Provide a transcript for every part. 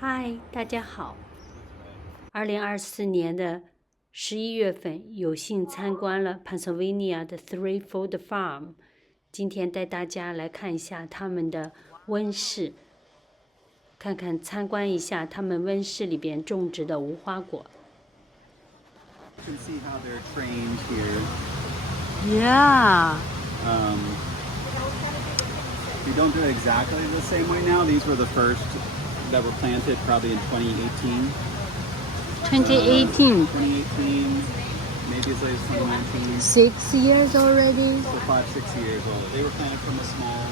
嗨，大家好。2024年的11月份，有幸参观了 Pennsylvania 的 Threefold Farm。今天带大家来看一下他们的温室，参观一下他们温室里边种植的无花果。You can see how they're trained here. Yeah. We don't do it exactly the same way now. These were the first that were planted probably in 2018. 2018. 2018, maybe as late as 2019. 6 years already. So 5-6 years old. They were planted from a small.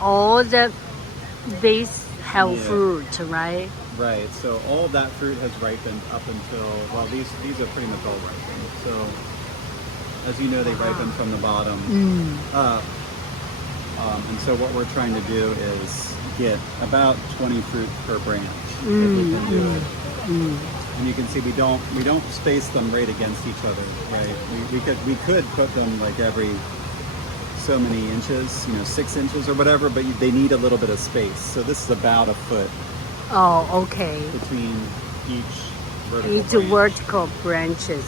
All these have Yeah. fruit, right? Right. So all of that fruit has ripened up until these are pretty much all ripened. So as you know, they ripen from the bottom up. And so what we're trying to do is get about 20 fruit per branch if we can do it. And you can see we don't space them right against each other, right? We could put them like every so many inches, 6 inches or whatever, but they need a little bit of space. So this is about a foot. Oh, okay. Between each vertical branches.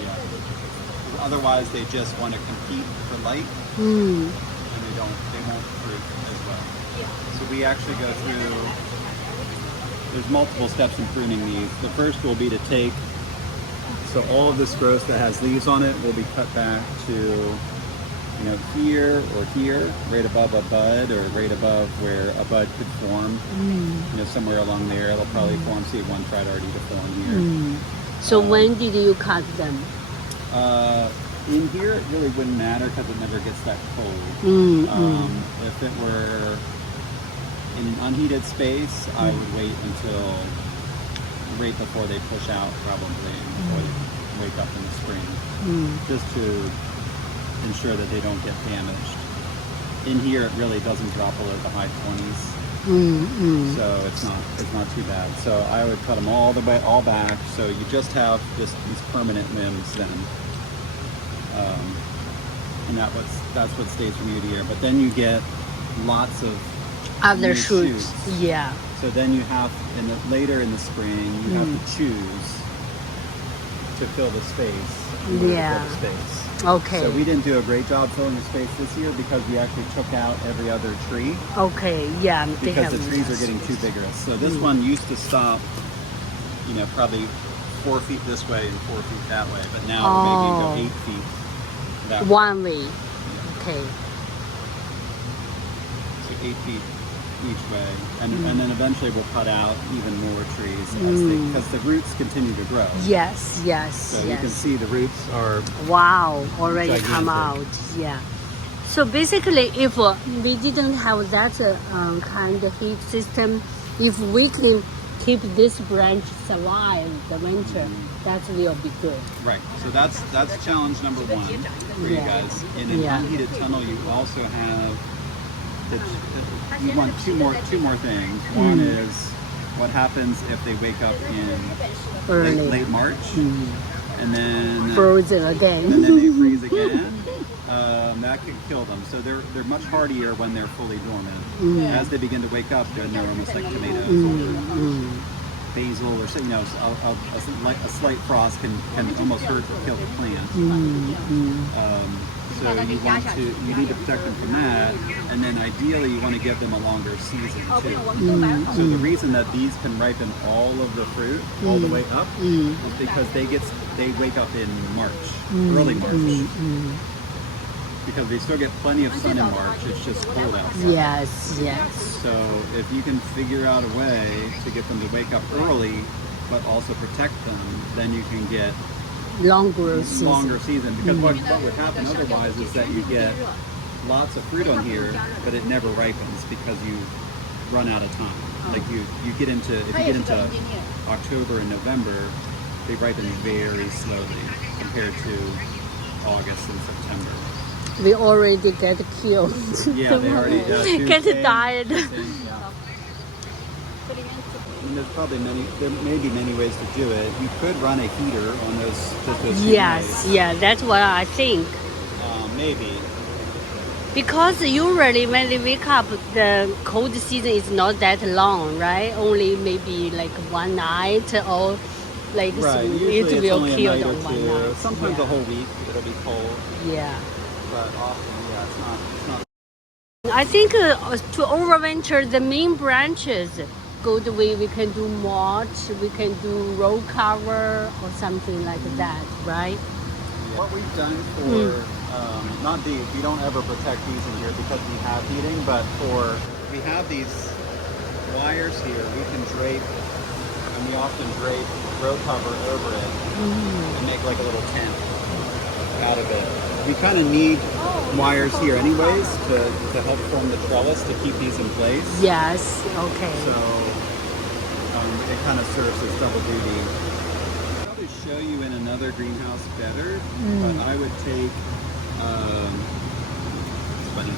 Yeah. Otherwise, they just want to compete for light, and they won't fruit as well. So we actually go through. There's multiple steps in pruning these. The first will be to take. So all of this growth that has leaves on it will be cut back to, here or here, right above a bud or right above where a bud could form. Somewhere along there, it'll probably form. See, one tried already to form here. So when did you cut them? In here, it really wouldn't matter because it never gets that cold. If it were in an unheated space, I would wait until right before they push out, probably, before they wake up in the spring, just to ensure that they don't get damaged. In here, it really doesn't drop below the high 20s, so it's not too bad. So I would cut them all back, so you just have these permanent limbs then, and that's what stays from year to year. But then you get lots of Other new shoots. Yeah. So then you have later in the spring you have to choose to fill the space. Yeah. To fill the space. Okay. So we didn't do a great job filling the space this year because we actually took out every other tree. Okay. Yeah. Because the trees are getting too vigorous. So this one used to stop, probably 4 feet this way and 4 feet that way, but now we're making it go 8 feet that way. One way. Yeah. Okay. So 8 feet each way, and then eventually we'll cut out even more trees because the roots continue to grow. Yes. So you can see the roots are already gigantic. come out. Yeah. So basically, if we didn't have that kind of heat system, if we can keep this branch alive the winter, that will be good. Right. So that's challenge number 1 for you guys. In an unheated tunnel, you also have. You want two more things. One is what happens if they wake up in late March and then frozen again. And then they freeze again. That could kill them. So they're much hardier when they're fully dormant. As they begin to wake up, then they're almost like tomatoes or basil or something. A slight frost can almost hurt or kill the plant. So you need to protect them from that, and then ideally you want to give them a longer season too. So the reason that these can ripen all of the fruit all the way up is because they wake up in March, early March, because they still get plenty of sun in March. It's just cold outside. Yes. So if you can figure out a way to get them to wake up early, but also protect them, then you can get longer season, because what would happen otherwise is that you get lots of fruit on here, but it never ripens because you run out of time. Like if you get into October and November, they ripen very slowly compared to August and September. We already get killed. Yeah, they already get died. And there may be many ways to do it. You could run a heater on those. Yes, that's what I think. Maybe. Because usually when they wake up, the cold season is not that long, right? Only maybe like one night or like Right. it Usually it's will only a kill night or them one two. night. Sometimes yeah. a whole week it'll be cold, Yeah. but often, yeah, it's not. I think to overwinter the main branches, good way we can do mulch, we can do row cover or something like that, right? What we've done for, not these, we don't ever protect these in here because we have heating, but we have these wires here, we can drape, and we often drape row cover over it and make like a little tent out of it. We kind of need wires here anyways to help form the trellis to keep these in place. Yes, okay. So it kind of serves as double duty. To show you in another greenhouse better, but I would take it's funny.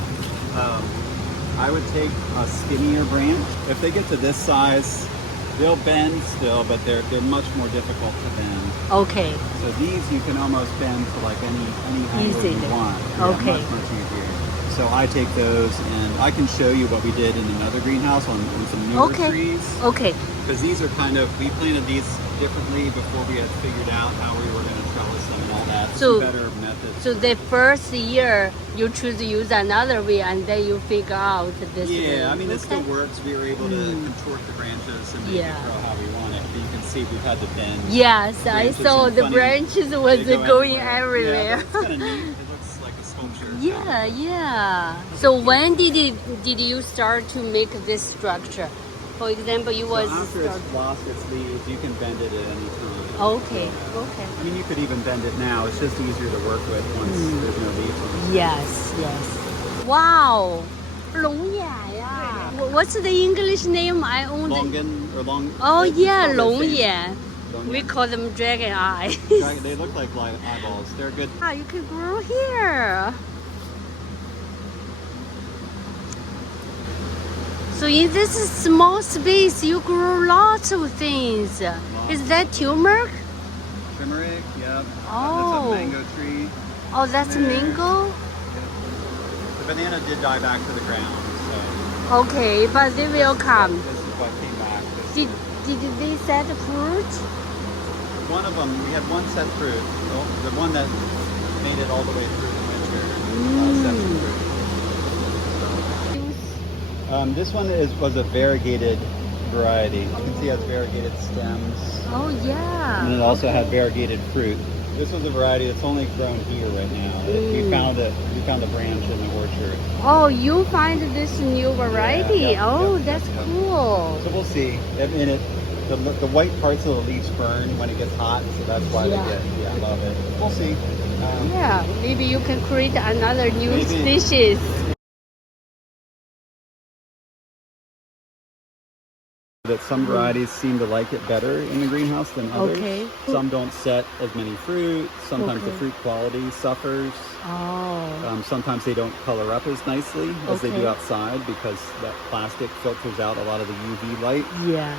I would take a skinnier branch. If they get to this size, they'll bend still, but they're much more difficult to bend. Okay. So these you can almost bend to like any angle you want. Yeah, Okay. much easier. So I take those, and I can show you what we did in another greenhouse on some newer trees. Okay. Because these are we planted these differently before we had figured out how we were going to trellis them and all that. So- Some better methods. So the first year you choose to use another way and then you figure out this way. Yeah, I mean, it still Okay. works. We were able to contort the branches and make it grow how we want it. But you can see we've had to bend. Yes, I branches saw and the funny- branches was they go going Yeah, everywhere. but it's kind of neat. It looks like a sculpture. Yeah. So when did you start to make this structure? For example, you was So after it's lost its leaves, you can bend it at any time. Okay. So, Okay. I mean, you could even bend it now. It's just easier to work with once there's no leaves on it. Yes. Wow. 龙眼呀. What's the English name? I only. Longan or long. Oh it's yeah, spelled the 龙 same. 眼. We Longan. call them dragon eyes. They look like eyeballs. They're good. Ah, you can grow here. So in this small space, you grow lots of things. Is that turmeric? Turmeric, yeah. Oh. That's a mango tree. Oh, that's There. mango? The banana did die back to the ground, so. Okay, but they will come. This is what came back. Did they set fruit? One of them, we had one set fruit. The one that made it all the way through the winter. Set some fruit. This one was a variegated variety. You can see it has variegated stems. Oh yeah. And it also had variegated fruit. This was a variety that's only grown here right now. We found a branch in the orchard. Oh, you find this new variety? Yeah, Oh, yeah, that's yeah. cool. So we'll see. I mean, the white parts of the leaves burn when it gets hot, so that's why they get above it. We'll see. Yeah, maybe you can create another new Maybe. species. That some varieties seem to like it better in the greenhouse than others. Okay. Some don't set as many fruit. Sometimes the Okay. fruit quality suffers. Oh. Sometimes they don't color up as nicely as they do Okay. outside because that plastic filters out a lot of the UV light Yeah.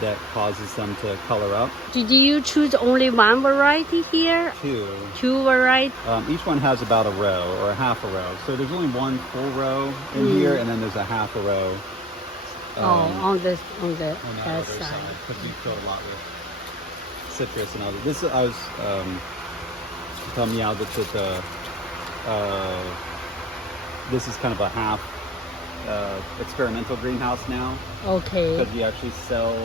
that causes them to color up. Did you choose only one variety here? Two varieties? Each one has about a row or a half a row. So there's only one full row in here, and then there's a half a row. on the On the other other side, because we fill a lot with citrus and other. This I was telling Meow that this is kind of a half experimental greenhouse now, Okay. because we actually sell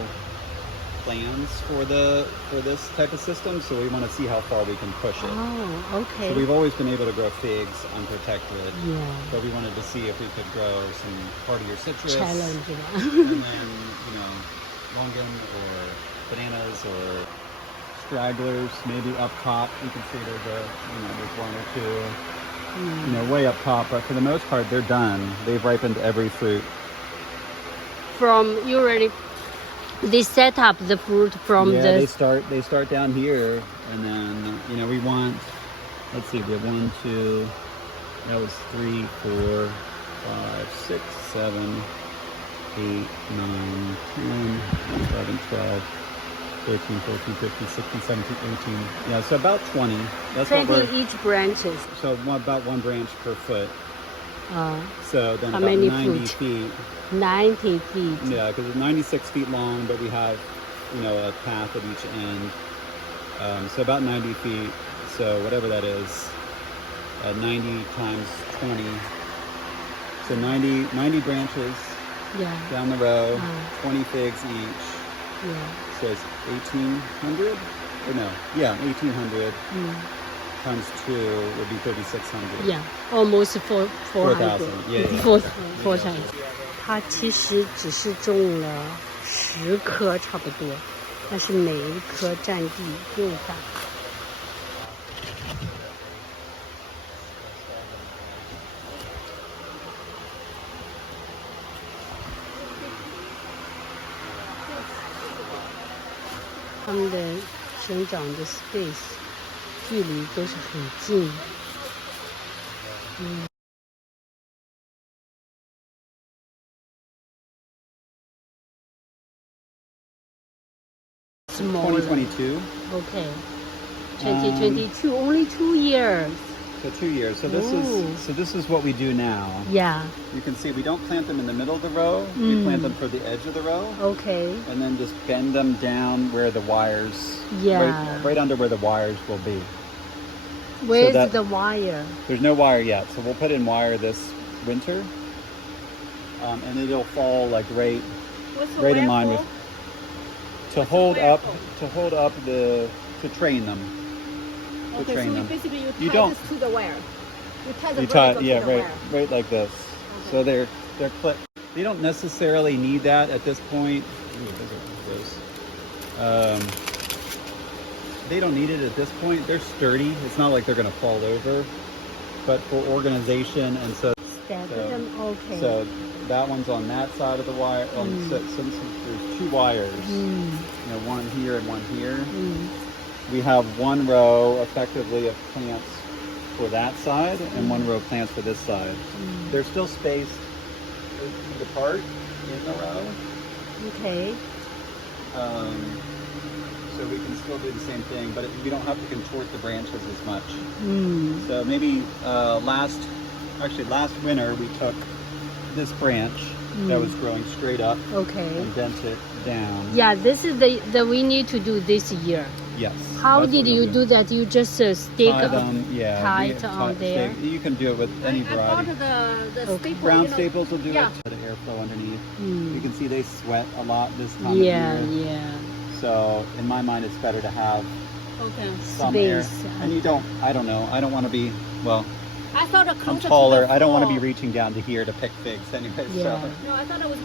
plans for this type of system, so we want to see how far we can push it. Oh, okay. So we've always been able to grow figs unprotected, Yeah. but we wanted to see if we could grow some hardier citrus. Challenging. And then, longan or bananas or stragglers, maybe up top. You can see there's one or two, way up top. But for the most part, they're done. They've ripened every fruit. From you already, they set up the fruit from They the. start down here, and then we want. Let's see, we have 1, 2. That was 3, 4, 5, 6, 7. 8, 9, 10, 11, 12, 13, 14, 15, 16, 17, 18. Yeah, so about 20. That's what 20 each branches. so about one branch per foot. So then How about many 90 feet? feet. 90 feet. Yeah, because it's 96 feet long, but we have, a path at each end. So about 90 feet. So whatever that is, 90 times 20. So 90 branches Yeah. down the row, 20 figs each. Yeah. So it's 1,800? Or no, yeah, 1,800 times 2 would be 3,600. Yeah. Almost 400. 4,000. Yeah. 4,000. 它其实只是种了10棵差不多，但是每一棵占地又大。它们的生长的 space 距离都是很近。Smaller. 2022. Okay. 2022, only 2 years. So 2 years. So this is what we do now. Yeah. You can see we don't plant them in the middle of the row. We plant them for the edge of the row. Okay. And then just bend them down where the wires, Yeah. right under where the wires will be. Where's that- the wire? There's no wire yet, so we'll put in wire this winter. And it'll fall like right in line with to hold up to train them. Okay, train so them. basically you You tie don't- this to the wire. You tie the You tie, vertical to yeah, the right, wire. right like this. So they're clipped. They don't necessarily need that at this point. They don't need it at this point. They're sturdy. It's not like they're going to fall over. But for organization, and so Stagger them? Okay. so that one's on that side of the wire. So since there's 2 wires, one here and one here. We have 1 row effectively of plants for that side and 1 row of plants for this side. They're still spaced 8 feet apart in the row. Okay. So we can still do the same thing, but we don't have to contort the branches as much. So maybe last winter we took this branch that was growing straight up Okay. and bent it down. Yeah, this is the we need to do this year. Yes. How that's did what you we'll do that? You just stick Tie them, yeah. tie we it tie- on there? You can do it with any I bought variety. the staple. Round you know. staples will do Yeah. it. The airflow underneath. You can see they sweat a lot this time Yeah, of year. yeah. So in my mind, it's better to have Okay. some air. Space. And you don't. I don't know. I don't want to be. Well, I thought I'm closer taller. to the I don't want to fall. be reaching down to here to pick figs anyway. Yeah. So. No, I thought it was